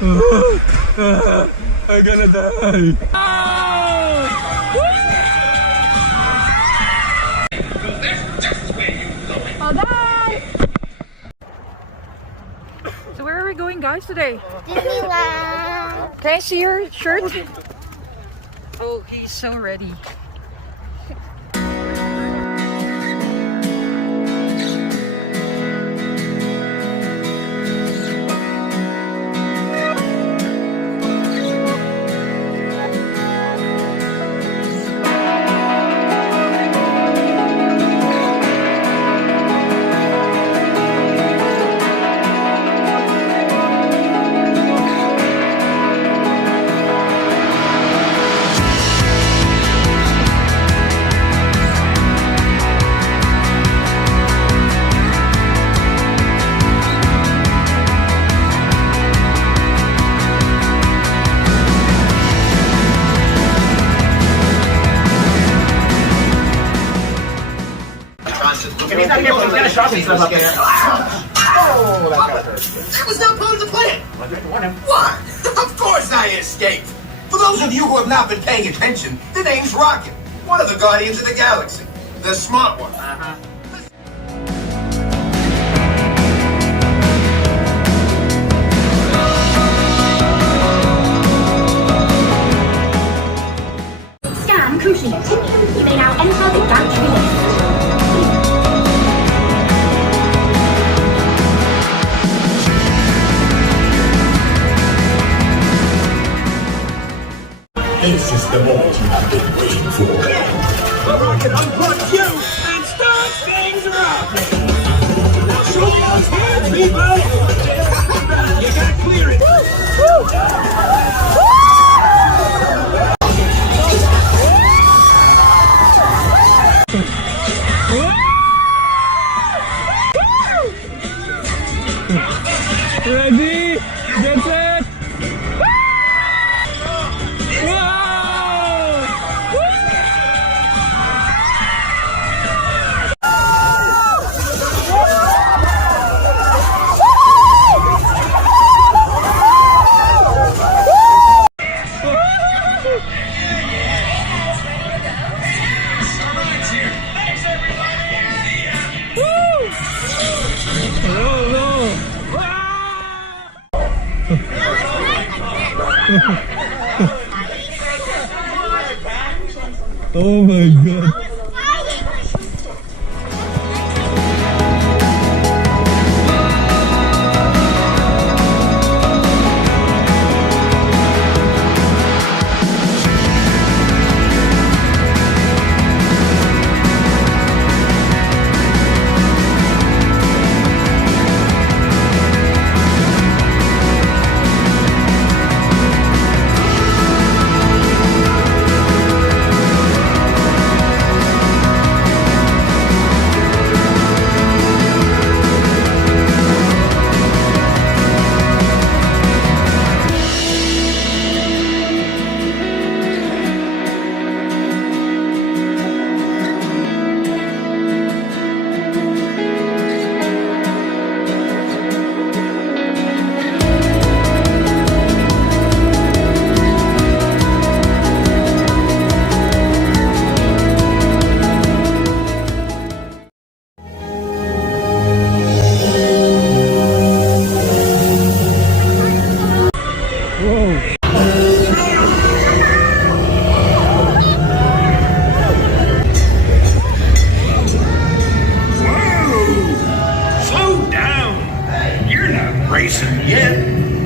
I'm gonna die. I'll die. So where are we going, guys, today? Disneyland. Can I see your shirt? Oh, he's so ready. If he's not careful, he's gonna shove stuff up there. Oh, that was not part of the plan. What? Of course I escaped. For those of you who have not been paying attention, the name's Rocket, one of the Guardians of the Galaxy. The smart one. Scan complete. You may now enter the gantry lift. This is the moment you have been waiting for. The Rocket unplugs you and starts things rolling. Now show me those hands, people. You gotta clear it. Ready? Get set! Oh my god.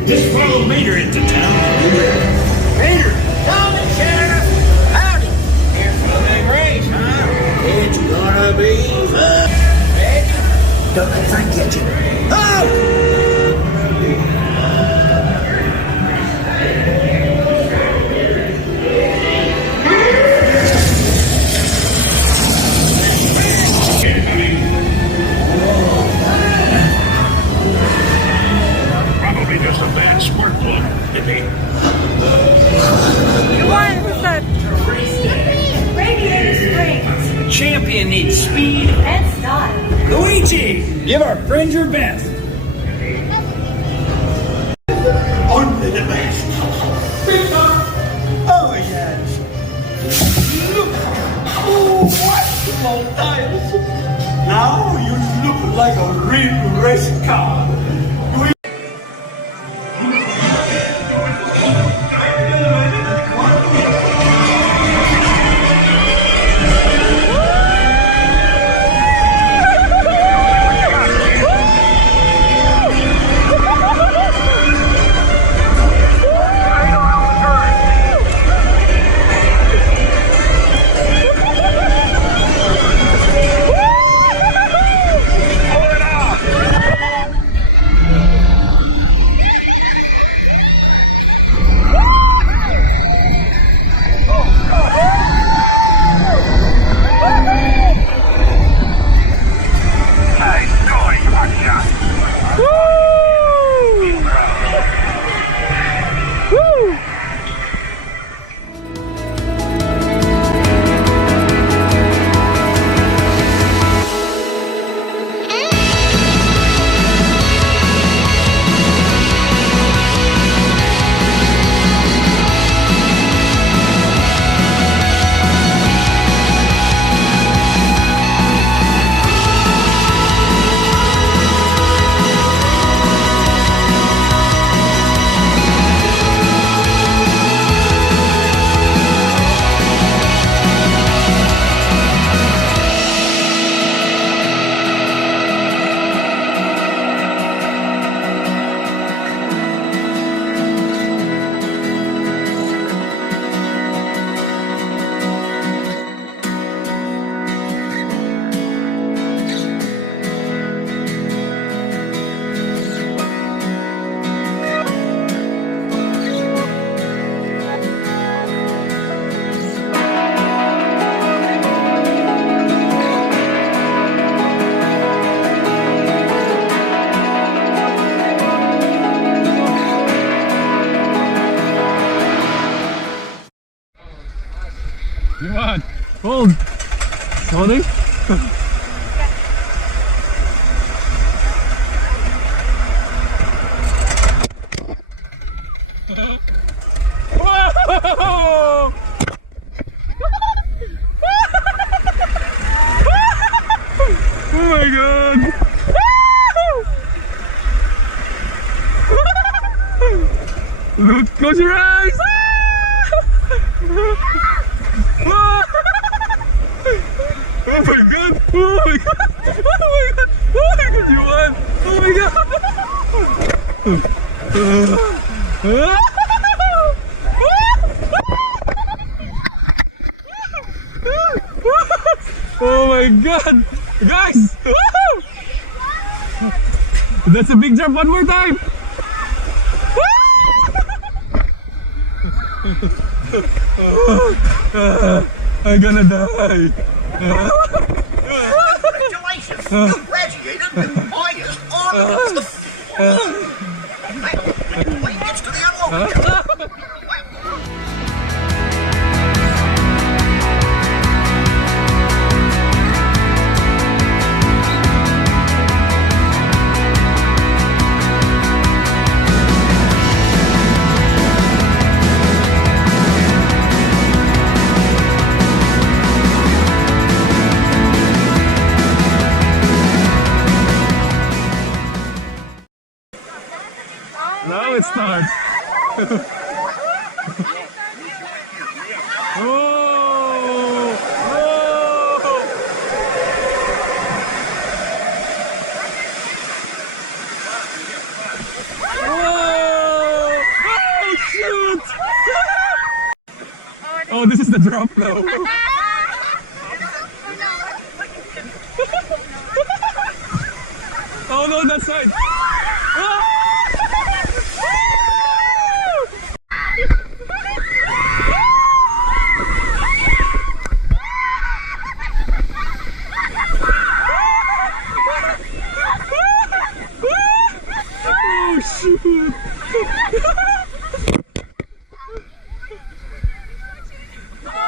Just follow Mater into town. Peter, coming, Sheriff. Howdy. Here for the big race, huh? It's gonna be fun. Ready? Don't let Frank get you. Oh! Probably just a bad spark plug, maybe. Why was that? Radiator springs Champion needs speed. and style. Luigi, give our friend your best. On the best. Oh, yes. Look. Oh, what small tires. Now you look like a real race car. Come on, hold. Holding. Whoa! Oh my god! Look, close your eyes! Oh my god! Oh my god! Oh my god! Oh my god! You won! Oh my god! Oh my god! Guys! That's a big jump, one more time! I'm gonna die! Congratulations! You graduated with highest honors! Wait, gets to the unlock! Now it starts. Oh! Oh! Oh shoot! Oh, this is the drop now. Oh no, that side. Oh shoot! Oh.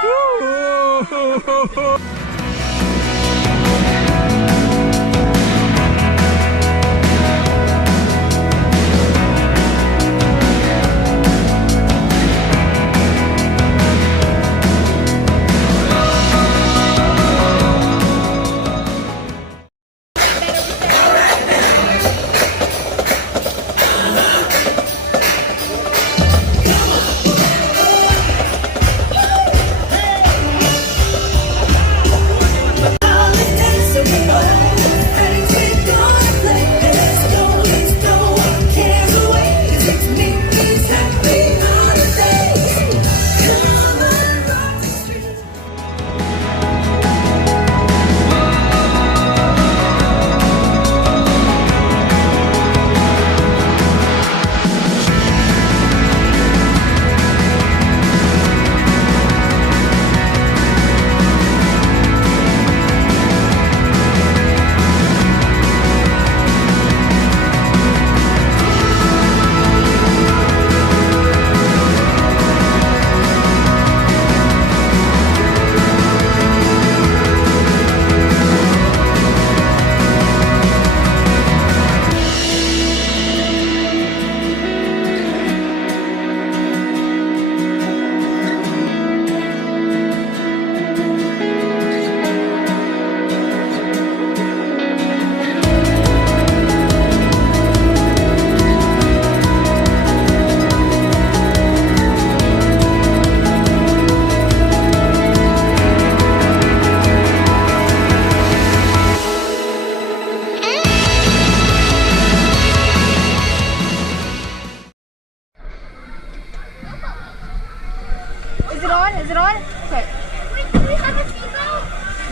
it on? Is it on? Okay. Wait, do we have a seatbelt?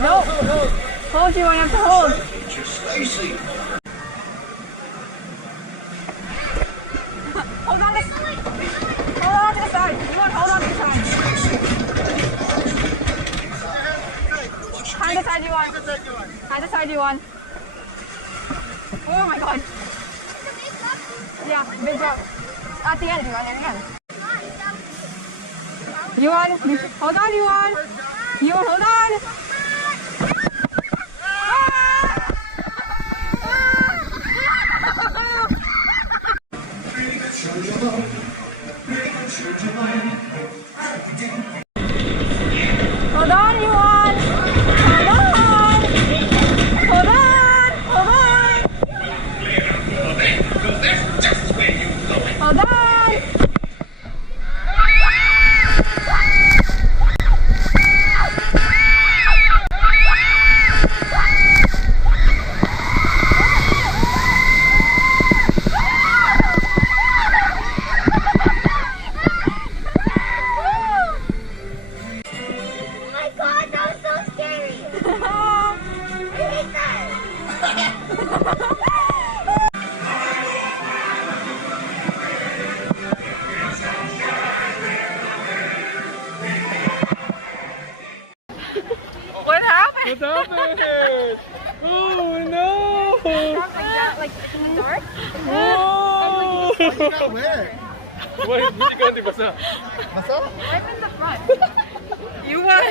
No. Hold you, I have to hold. Hold on to the side. You want to hold on to the side. Find the side you want. Find the side you want. Oh my god. Yeah, big drop. At the end, you want at the end. You want? Hold on, you want? You want? Hold on. Hold on, you want? Hold on. Hold on. Hold on. Hold on. Oh my god, that was so scary. I hate that. What happened? What happened? Oh no! Like that, like in the dark? Oh! Where? Why hindi ka hindi basa? Basa? I'm in the front. You were?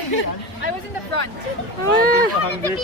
I was in the front. Oh, 100.